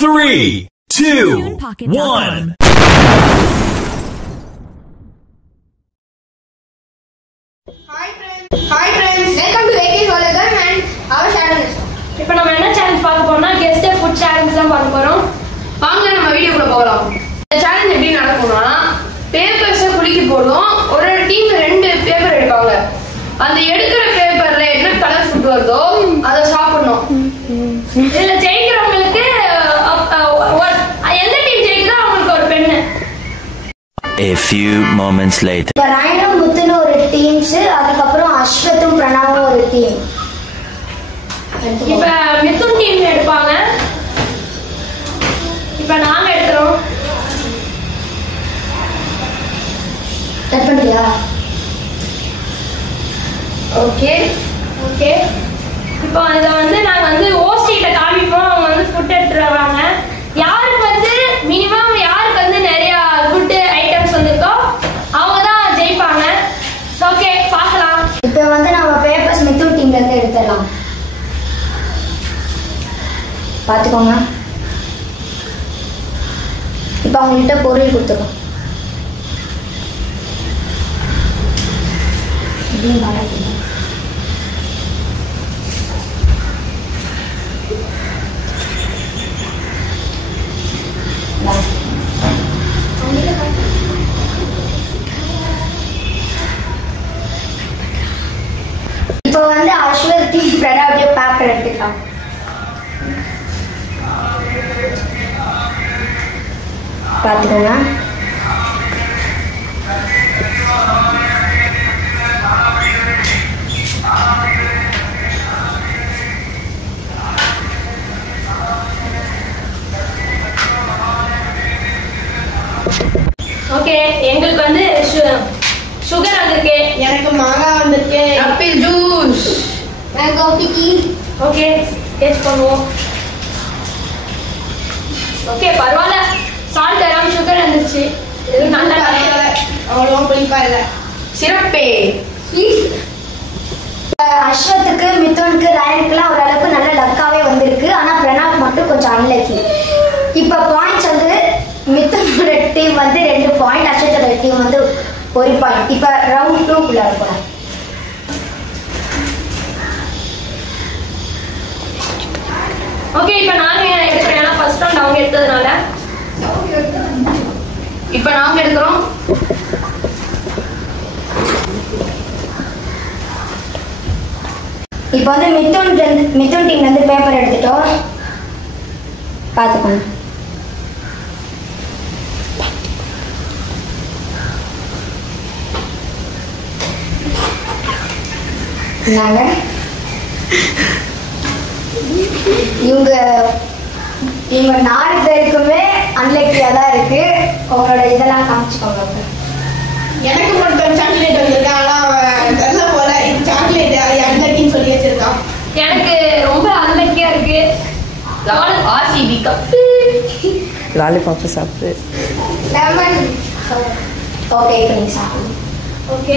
3, 2, 1. Hi friends, welcome to AK's Hologram and our channel. இப்போ நம்ம என்ன சேலஞ்ச் பார்க்க போறோம்னா கெஸ்ட் ஃபுட் சேலஞ்ச் தான் பார்க்க போறோம். வாங்க நம்ம வீடியோக்குள்ள போகலாம். இந்த சேலஞ்ச் எப்படி நடக்கும்னா பேப்பர்ஸை குலுக்கி போடுவோம். ஒரு டீம் 2 பேப்பர் எடுப்பாங்க. அந்த எடுக்கிற பேப்பர்ல என்ன கலர் ஃபுட் வருதோ அதை சாப்பிடணும். இதுல ஜெயிக்கிறவங்களுக்கு எந்த டீம் ஜெயிக்குதோ அவங்களுக்கு ஒரு pen. A few moments later. இப்ப ராயனும் முத்துன்னு ஒரு டீம்ஸ், அதுக்கப்புறம் அஸ்வத்தும் பிரணாவும் ஒரு டீம். இப்ப மிதுன் டீம் எடுப்பாங்க. இப்ப நாங்க எடுக்கிறோம். கட் பண்ணியா? Okay okay. இப்போ இதை நாங்க ஓஸ்டிட்ட காமிப்போம். அவங்க ஃபுட் எடுத்துட்டு வருவாங்க. யாருக்கு மினிமம் யாருக்கு நிறைய ஃபுட் ஐட்டம்ஸ் வந்திருக்கோ அவங்க தான் ஜெயிப்பாங்க. ஓகே பார்க்கலாம். இப்ப நம்ம பேப்பர்ஸ் மிதுன் டீம்ல இருந்து எடுத்துடலாம். பாத்துக்கோங்க. இப்ப அவங்கள்ட்ட பொருள் கொடுத்துருக்கோம். இப்போ அஸ்வதி பிரணாவுடைய பேப்பர் எடுத்துக்கலாம். பாத்துக்கோங்க. ஓகே எங்களுக்கு சுகர் வந்திருக்கு. எனக்கு மாங்காய் வந்திருக்கு. Apple juice. மேங்கோ டிக்கி. ஓகே டேஸ்ட் பண்ணுவோம். ஓகே பரவாயில்ல. சால்ட் வராம சுகர் வந்துருச்சு. இது நல்லா அவ்வளோ புளிப்பா இல்லை. சிறப்பே அஸ்வத்துக்கு மிதுனுக்கு ராயனுக்குலாம் ஓரளவுக்கு நல்ல லக்காவே வந்திருக்கு. ஆனா பிரணாக் மட்டும் கொஞ்சம் அன்லக்கி. இப்ப பாயிண்ட்ஸ் மிதுனோட டீம் 2 பாயிண்ட், அஸ்வத்தோட டீம் 1 பாயிண்ட். இப்ப ரவுண்ட் 2 குள்ள இருக்கலாம். ஓகே இப்போ நாங்க எடுக்கிறோம். ஏன்னா ஃபர்ஸ்ட் ரவுண்ட் அவங்க எடுத்ததுனால இப்ப நாங்க எடுக்கிறோம். இப்போ மிதுன் டீம்ல இருந்து பேப்பர் எடுத்துட்டோம். பாத்துக்கோங்க. நாங்க இவங்க 4 பேருக்குமே அன்லக்கியா தான் இருக்கு. உங்களோட இதெல்லாம் காமிச்சுக்கோங்க. எனக்கு மட்டும் சாக்லேட் வந்திருக்கான். ஆனா தெரியல போல இது சாக்லேட் அன்லக்கின்னு சொல்லி வச்சிருக்கான். எனக்கு ரொம்ப அன்லக்கியா இருக்கு. ஆர்சிபி கப்பு லாலிபாப் சாப்பிட்டு. லெமன். ஓகே இப்போ நீங்க சாப்பிடுங்க. ஓகே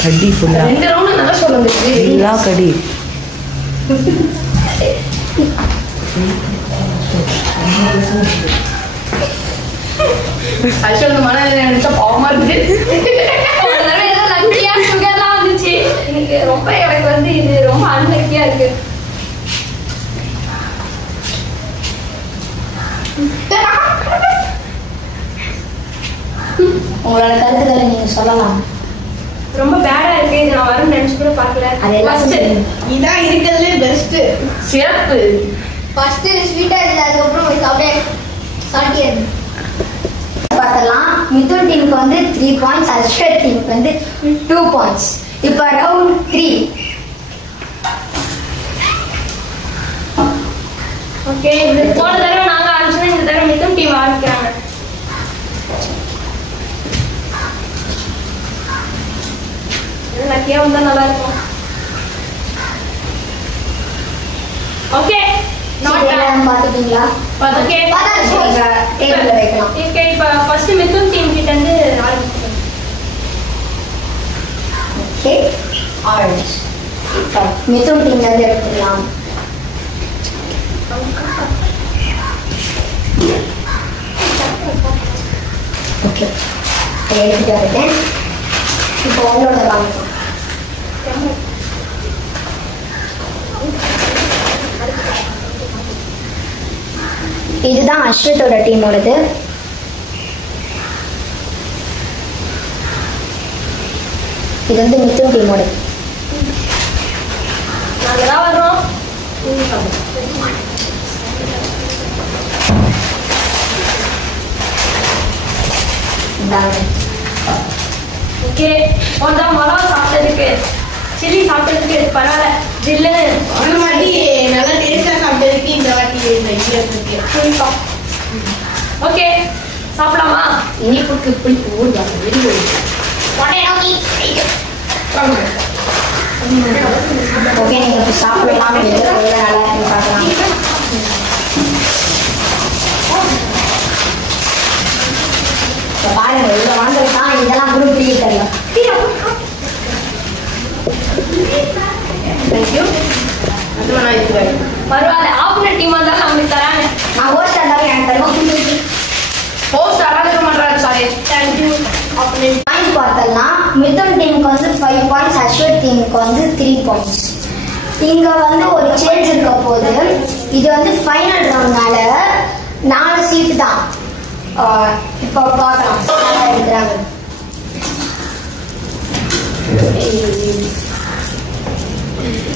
கடி ஃபுல்லா 2 ரவுண்ட் நல்லா சொல்லுங்க. ஃபுல்லா கடி. அஷோக் மனதில் நினைச்சா பாவமா இருக்கு. லக்கியா சுகர்லாம் வந்துச்சு. எனக்கு இது ரொம்ப அன்லக்கியா இருக்கு. உங்களோட கருத்துக்களை நீங்க சொல்லலாம். ரொம்ப பேடா இருக்கு. இது நான் வரும்னு நினைச்சு கூட பார்க்கல. இதான் இருக்கிறதுலே பெஸ்ட். சிறப்பு. ஃபர்ஸ்ட் ஸ்வீட்டா இருந்தது, அதுக்கப்புறம் அப்படியே சாட்டியா இருக்கு. பார்த்தலாம். மிதுன் டீமுக்கு 3 பாயிண்ட்ஸ், அஸ்வத் டீமுக்கு 2 பாயிண்ட்ஸ். இப்போ ரவுண்ட் 3. ஓகே இது போன தடவை நாங்க ஆரம்பிச்சோம். இந்த தடவை மிதுன் டீம் ஆரம்பிக்கிறாங்க. லக்கியா வந்தா நல்லா இருக்கும். ஓகே பாத்துட்டீங்களா? ஓகே டேபிள்ல வைக்கலாம். ஓகே இப்போ ஃபர்ஸ்ட் மிதுன் டீம் கிட்ட இருந்து ஆரம்பிக்கலாம். Okay orange. மிதுன் டீம்ல இருந்து எடுத்துக்கலாம். ஓகே எடுத்துட்டு வந்துட்டேன். இப்போ உங்களோட வாங்க. இதுதான் அஸ்வத்தோட டீமோடது. இது வந்து மிதுன் டீமோட. நாங்க தான் வரோம். ஓகே வந்தா மரம் சாப்பிட்டதுக்கு சில்லி சாப்பிட்டதுக்கு பரவாயில்ல. ஜில்லுன்னு ஒரு வாட்டி நல்லா டேஸ்டா சாப்பிட்டதுக்கு இந்த வாட்டி ஓகே சாப்பிடலாமா? இனிப்புக்கு புளிப்பு ஊறுகாய் ஓகே நீங்க இப்போ சாப்பிடலாம். நல்லா இருக்கு பார்க்கலாம். பாருங்க இவ்வளோ வாங்கிருக்கான். இதெல்லாம் குரூப் டீ தெரியல. தேங்க்யூ. அதுவும் நான் இருக்கிறேன். பரவாயில்ல. ஆப்னர் டீம் வந்தாலும் நம்மளுக்கு தராங்க. நான் ஹோஸ்ட் இருந்தாலும் எனக்கு தருவோம். போஸ்ட் அராஜக பண்றாரு சாரி. தேங்க்யூ. பாயிண்ட்ஸ் பார்த்தோம்னா மிதுன் டீமுக்கு வந்து 5 பாயிண்ட்ஸ், அஸ்வத் டீமுக்கு வந்து 3 பாயிண்ட்ஸ். இங்க வந்து ஒரு சேஞ்ச் இருக்க போது இது வந்து ஃபைனல் ரவுண்ட்னால 4 சீட்டு தான். இப்போ பார்க்கலாம் நல்லா இருக்கிறாங்க.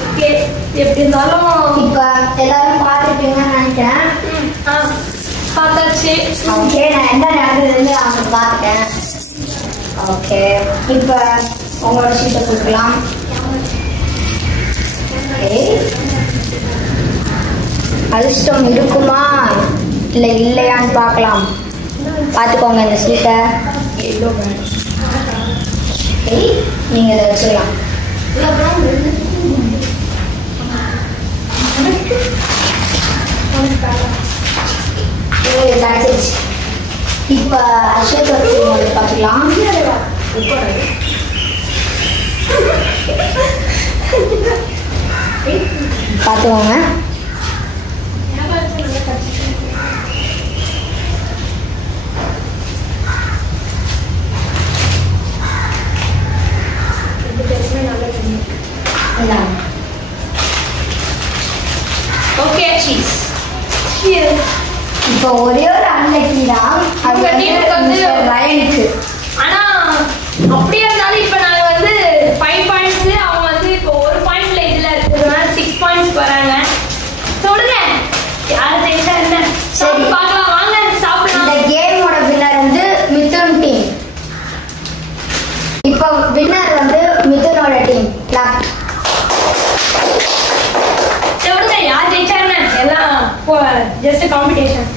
ஓகே எப்படி இருந்தாலும் இப்போ எல்லாரும் பார்த்துருப்பீங்கன்னு நினைக்கிறேன். பார்த்தாச்சு. ஓகே நான் எந்த நேரத்துலேருந்து அவங்க பார்த்துட்டேன். ஓகே இப்போ உங்களோட சீட்டை கொடுக்கலாம். ஓகே அதிர்ஷ்டம் இருக்குமா இல்லை இல்லையான்னு பார்க்கலாம். பார்த்துக்கோங்க இந்த சீட்டை. ஓகே நீங்கள் இதை வச்சுக்கலாம். கிடைச்சிருச்சு. இப்போ அஸ்வத் பார்த்துக்கலாம். பார்த்துக்கோங்க. ஓகே சீஸ். இப்போ ஒரே ஒரு அன்லக்கி தான் உங்க டீமுக்கு வந்து ரயனுக்கு. ஆனா அப்படியே இருந்தாலும் இப்போ நாங்க வந்து 5 பாயிண்ட்ஸ், அவங்க வந்து இப்போ 1 பாயிண்ட்ல இதுல இருக்கிறதுனால 6 பாயிண்ட்ஸ் வராங்க. சொல்லுங்க யார் ஜெயிச்சா என்ன? சரி பார்க்கலாம் வாங்க இந்த சாப்பிடலாம். கேமோட வின்னர் வந்து மிதுன் டீம். இப்போ வின்னர் வந்து மிதுனோட டீம். கிளாப். சொல்லுங்க யார் ஜெயிச்சா என்ன? எல்லாம் ஜஸ்ட் காம்படிஷன்.